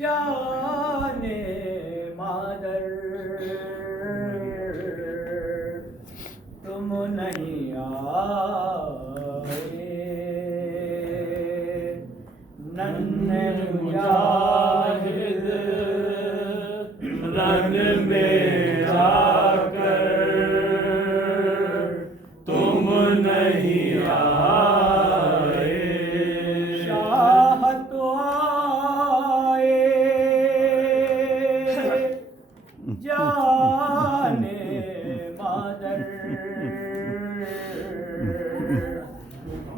جانے مادر تم نہیں آئے، ننھے مجاہد رن میں جا کر تم نہیں آئے، شاہ تو آئے جانے مادر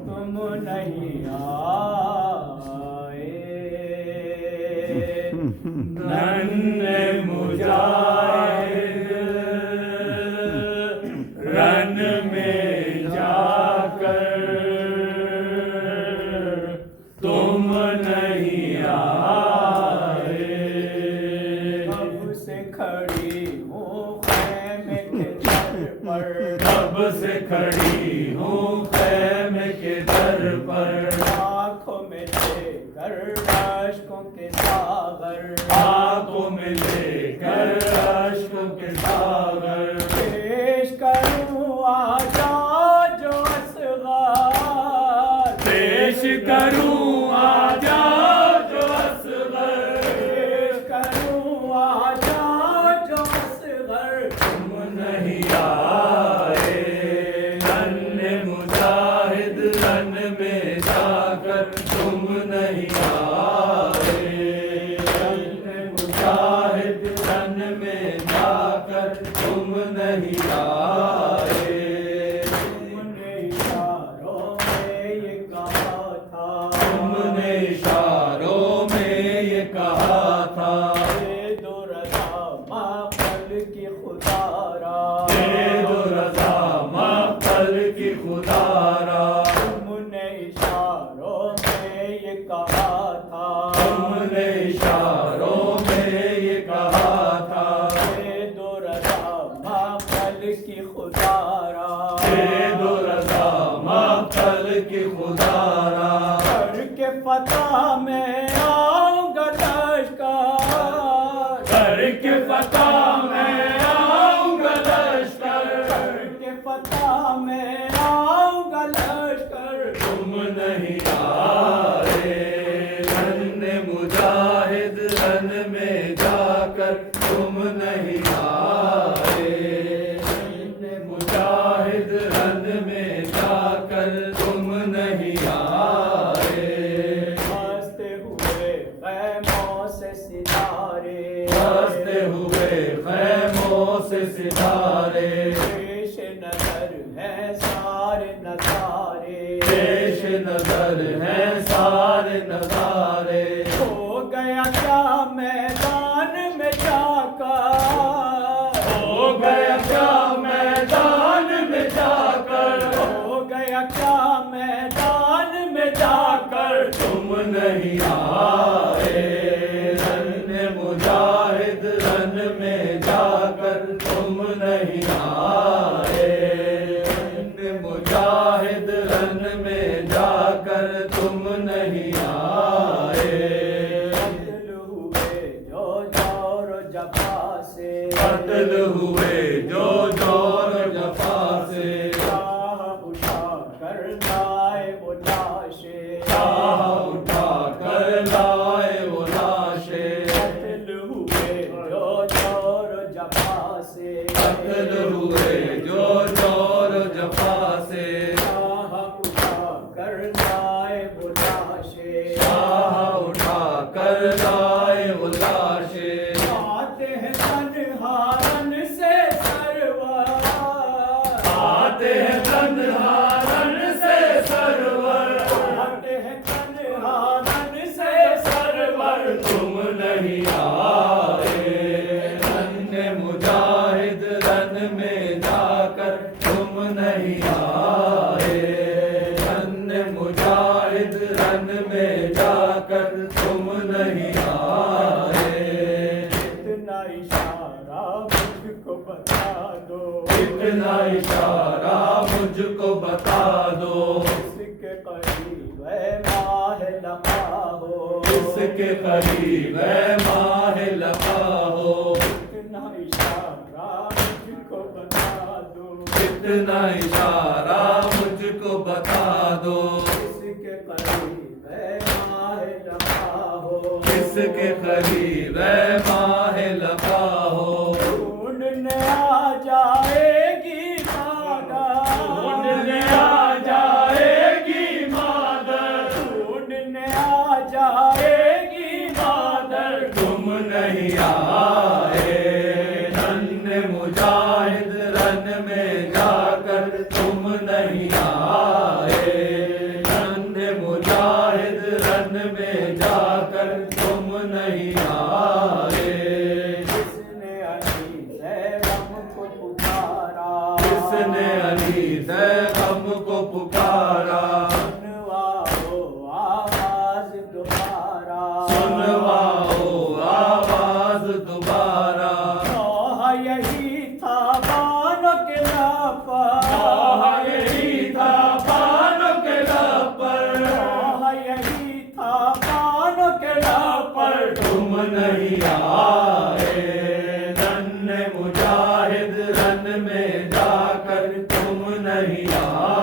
تم نہیں آئے، ننھے مجاہد رن میں جا کر تم نہیں آئے، کب سے کھڑی ہوں خیمے کے در پر، کب سے کھڑی ہوں خیمے کے در پر، آنکھوں میں لے کر اشکوں کے ساغر، آنکھوں میں لے کر اشکوں کے ساغر، پیش کروں آجا جو اصغر، پیش کروں آجا جو اصغر، پیش کروں آجا جو اصغر، تم نہیں آئے، ننھے مجاہد رن میں جا کر تم نہیں آئے، ننھے مجاہد رن میں جا کر تم نہیں آئے، تم نے اشاروں میں یہ کہا تھا، تم نے اشاروں میں یہ کہا تھا، دے دو رضا مقبل کی خدا را، دے دو رضا مقبل کی خدا را، تم نے اشاروں میں یہ کہا تھا، تم نے اشاروں میں یہ کہا تھا، دے دو رضا مقبل کی خدا را، دے دو رضا مقبل کی خدا را، کر کے فتح میں آؤں گا لشکر، کر کے فتح میں آؤں گا لشکر، کر کے فتح میں آؤں گا لشکر، تم نہیں آئے، ننھے مجاہد رن میں جا کر تم نہیں آئے، ننھے مجاہد رن میں جا کر تم نہیں آئے، ہنستے ہوئے خیموں سے ستارے، ہنستے ہوئے خیموں سے ستارے، پیش نظر ہے سارے نظارے، پیش نظر ہیں سارے نظارے، ہو گیا کیا میدان میں جا کر، ہو گیا کیا میدان میں جا کر، ہو گیا کیا میدان میں جا کر، تم نہیں آئے، ننھے مجاہد رن میں جا کر تم نہیں آئے، ننھے مجاہد رن میں جا کر تم نہیں آئے، قتل ہوئے جو جور و جفا سے، قتل ہوئے جو جور جفا سے، راہ اٹھا کر لائے وہ لاشیں، راہ اٹھا کر لائے وہ لاشیں، قتل ہوئے جو جور و جفا سے، قتل ہوئے جو جور جفا سے، راہ اٹھا کر لائے وہ لاشیں، راہ اٹھا کر لائے وہ لاشیں، آتے ہیں تنہا رن سے سرور، آتے ہیں تنہا رن سے سرور، آتے ہیں تنہا رن سے سرور، تم نہیں آئے، ننھے مجاہد رن میں جا کر تم نہیں آئے، ننھے مجاہد رن میں جا کر تم نہیں آئے، اتنا اشارہ مجھ کو بتا دو، اتنا اشارہ مجھ کو بتا دو، اس کے قریب ہے ماہ لقا ہو، کس کے قریب ہے ماہ لقا ہو، اتنا اشارہ مجھ کو بتا دو، اتنا اشارہ مجھ کو بتا دو، کس کے قریب ہے ماہ لقا ہو، کس کے قریب ہے ماہ لقا ہو، ڈھونڈنے آ جائے گی مادر، ڈھونڈنے آ جائے گی مادر، ڈھونڈنے آ جائے گی مادر، تم نہیں آئے ننھے مجاہد رن میں جا کر، تم نہیں آئے ننھے مجاہد رن میں جا کر، تم نہیں آئے، کس نے انیس غم کو پکارا، کس نے انیس غم کو پکارا، سنواؤ آواز دوبارہ، سنواؤ آواز دوبارہ، نوحہ یہی تھا بانوں کے لب پر، نوحہ یہی تھا بانوں کے لب پر، نوحہ یہی تھا بانوں کے لب پر، تم نہیں آئے ننھے مجاہد رن میں جا کر، تم نہیں آئے